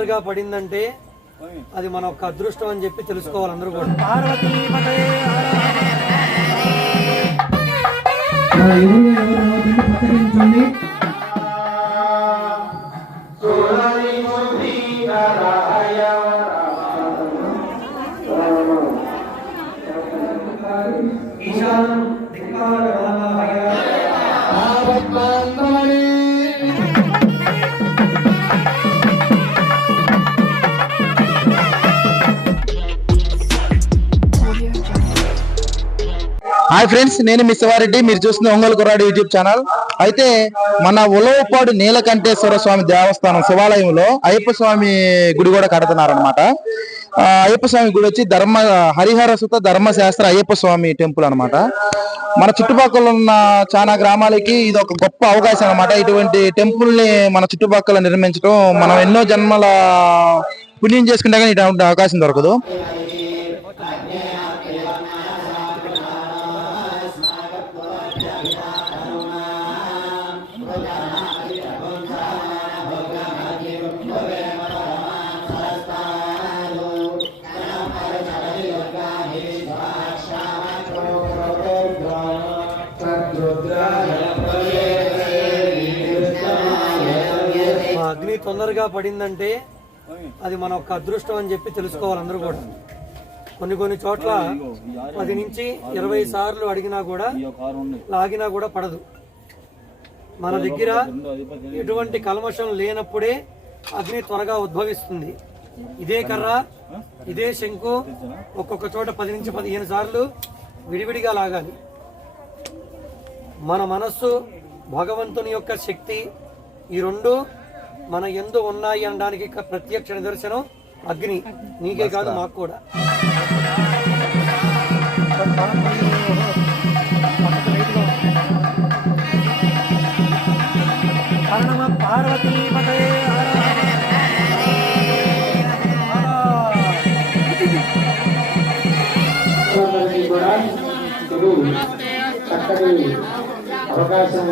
తొందరగా పడిందంటే అది మన ఒక అదృష్టం అని చెప్పి తెలుసుకోవాలి అందరూ కూడా. హాయ్ ఫ్రెండ్స్, నేను మీ శివారెడ్డి. మీరు చూస్తున్న ఒంగోలు కుర్రాడు యూట్యూబ్ ఛానల్. అయితే మన ఉలవపాడు నీలకంఠేశ్వర స్వామి దేవస్థానం శివాలయంలో అయ్యప్ప స్వామి గుడి కూడా కడుతున్నారనమాట. అయ్యప్ప స్వామి గుడి వచ్చి హరిహర సుత ధర్మశాస్త్ర అయ్యప్ప స్వామి టెంపుల్ అనమాట. మన చుట్టుపక్కల ఉన్న చాలా గ్రామాలకి ఇది ఒక గొప్ప అవకాశం అనమాట. ఇటువంటి టెంపుల్ ని మన చుట్టుపక్కల నిర్మించడం మనం ఎన్నో జన్మల పుణ్యం చేసుకుంటే కానీ ఇటువంటి అవకాశం దొరకదు. అగ్ని తొందరగా పడిందంటే అది మన ఒక అదృష్టం అని చెప్పి తెలుసుకోవాలి అందరూ కూడా. కొన్ని చోట్ల 10 నుంచి 20 సార్లు అడిగినా కూడా లాగినా కూడా పడదు. మన దగ్గర ఎటువంటి కల్మషం లేనప్పుడే అగ్ని త్వరగా ఉద్భవిస్తుంది. ఇదే కర్ర, ఇదే శంకు ఒక్కొక్క చోట 10 నుంచి 15 సార్లు విడివిడిగా లాగాలి. మన మనస్సు, భగవంతుని యొక్క శక్తి, ఈ రెండు మన యందు ఉన్నాయి అనడానికి ప్రత్యక్ష నిదర్శనం అగ్ని. నీకే కాదు, మాకు కూడా. చక్కటి అవకాశం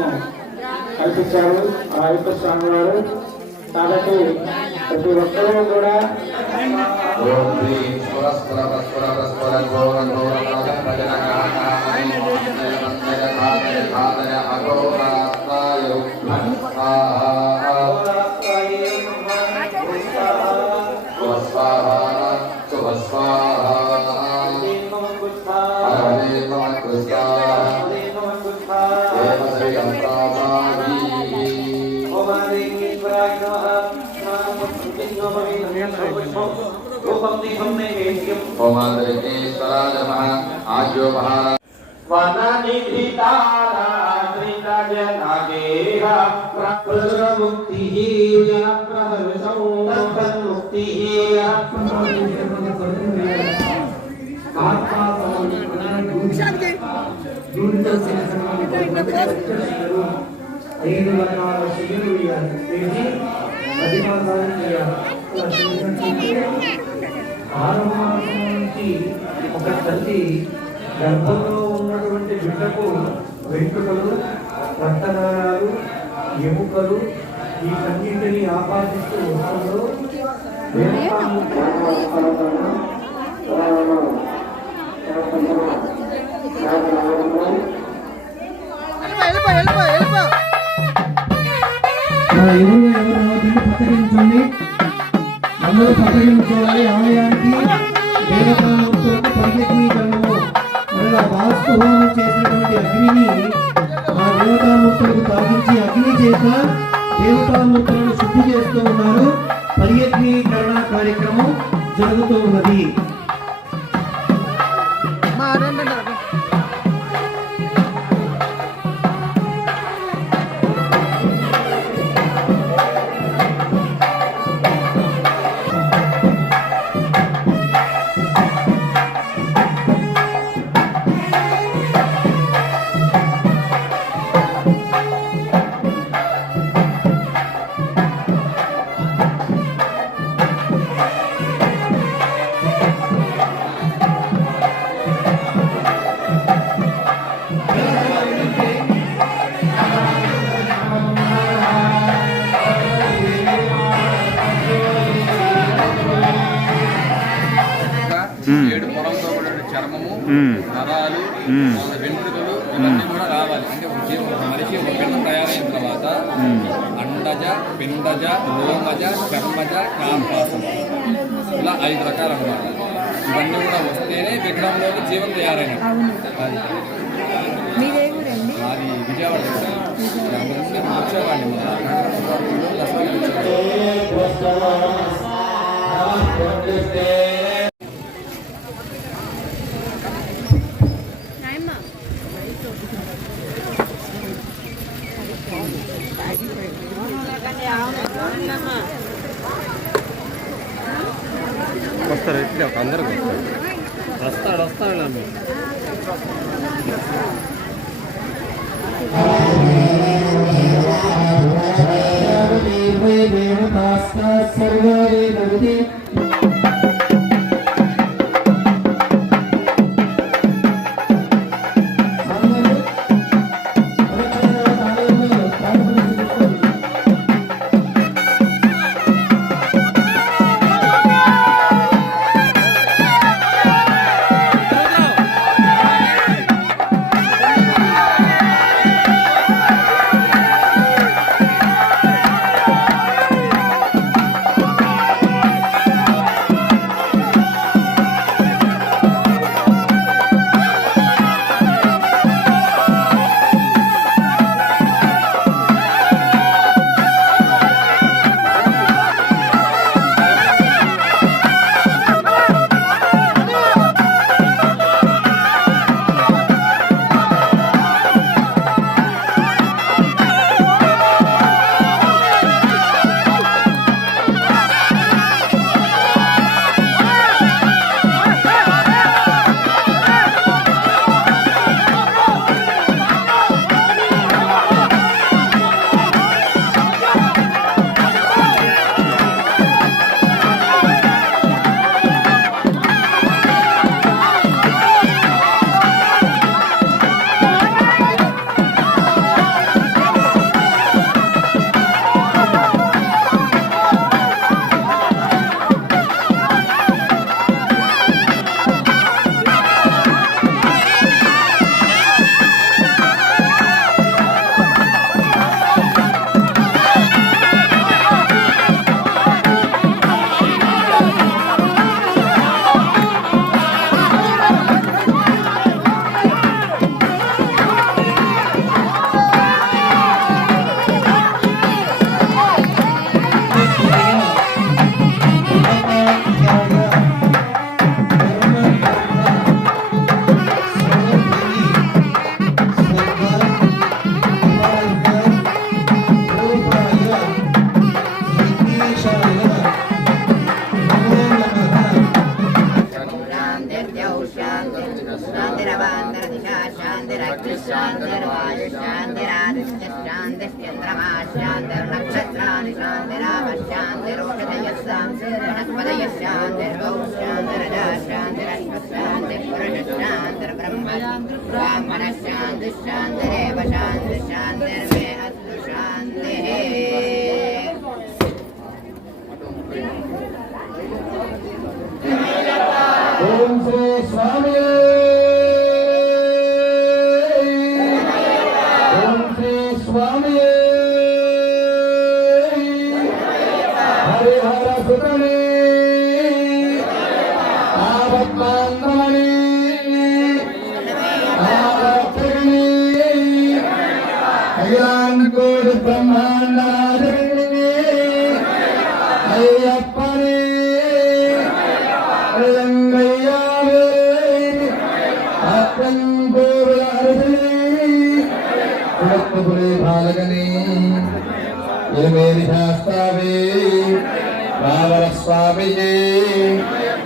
కల్పించారు ఆ అయ్యప్ప స్వామి వారు. కాబట్టి ప్రతి ఒక్కరూ కూడా ఒక తల్లి గర్భంలో ఉన్నటువంటి బిడ్డకు వెంట్రుకలు, రక్తనాళాలు, ఎముకలు వీటన్నింటినీ ఆపాదిస్తూ వస్తుందో పతరించండి. అందరూ పతరించుకోవాలి. ఆలయానికి దేవతామూర్తులకు పరిగెత్తించడము అనగా వాస్తు హోమం చేసినటువంటి అగ్నిని ఆ దేవతామూర్తులకు తాగించి అగ్ని చేత దేవతామూర్తులను శుద్ధి చేస్తూ ఉన్నారు. పరియజ్ఞీకరణ కార్యక్రమం జరుగుతూ ఉన్నది. సైడ్ పొలంతో కూడిన చర్మము, నరాలు, వెంట్రుకలు ఇవన్నీ కూడా రావాలి. అంటే మనిషి ఒక పిండం తయారైన తర్వాత అండజ, పిండజ, లోమజ, చర్మజ, కార్పాసం ఇలా 5 రకాలు అన్నమాట. ఇవన్నీ కూడా వస్తేనే విగ్రహంలోకి జీవం తయారైనట్టు. అది విజయవాడ వచ్చేవాడిని వస్తారు. ఇట్లా అందరూ వస్తాడు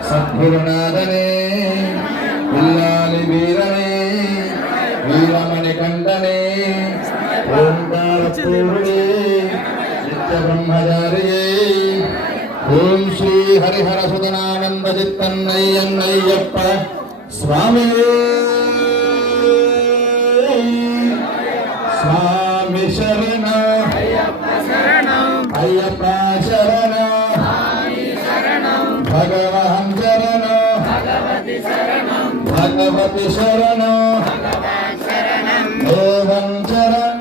సద్గురునాథనే ఇల్లాలి వీరనే వీరమణి కంఠనే ఓంకారపూర్ణే నిత్య బ్రహ్మచారియే ఓం శ్రీ హరిహర సుతనానంద చిత్తన్నయ్యప్ప స్వామి స్వామి శరణ అయ్యప్ప శరణ భగవాన్ శరణ భగవతి శరణం దేవం శరణం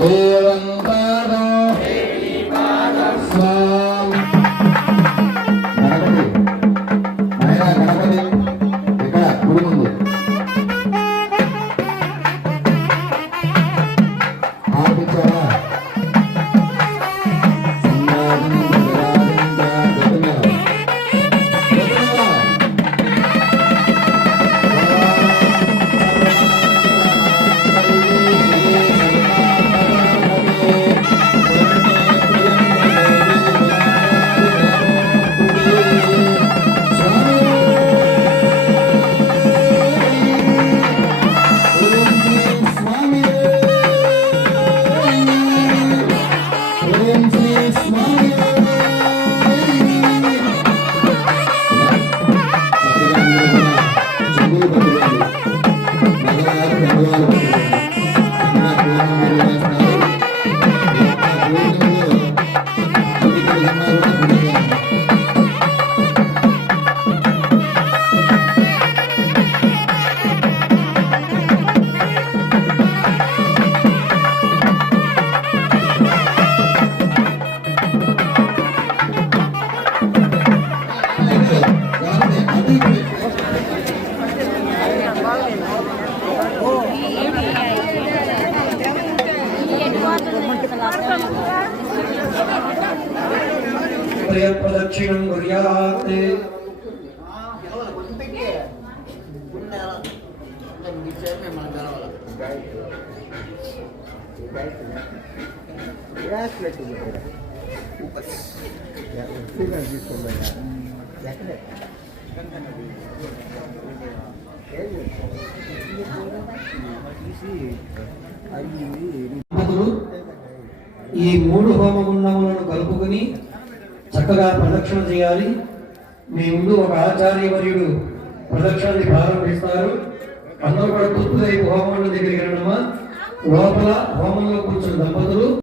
దేవం పాదం స్వామి గణపతి ఇక్కడ గుడి ముందు ఆపించారా ప్రదక్షిణం కుర్యాత్. ఈ 3 హోమగుండములను కలుపుకొని చక్కగా ప్రదక్షిణ చేయాలి. మీ ముందు ఒక ఆచార్యవర్యుడు ప్రదక్షిణని ప్రారంభిస్తారు. అందరూ కూడా తూర్పు వైపు హోమగుండం దగ్గరికి రండమ్మా. లోపల హోమంలో కూర్చున్న దంపతులు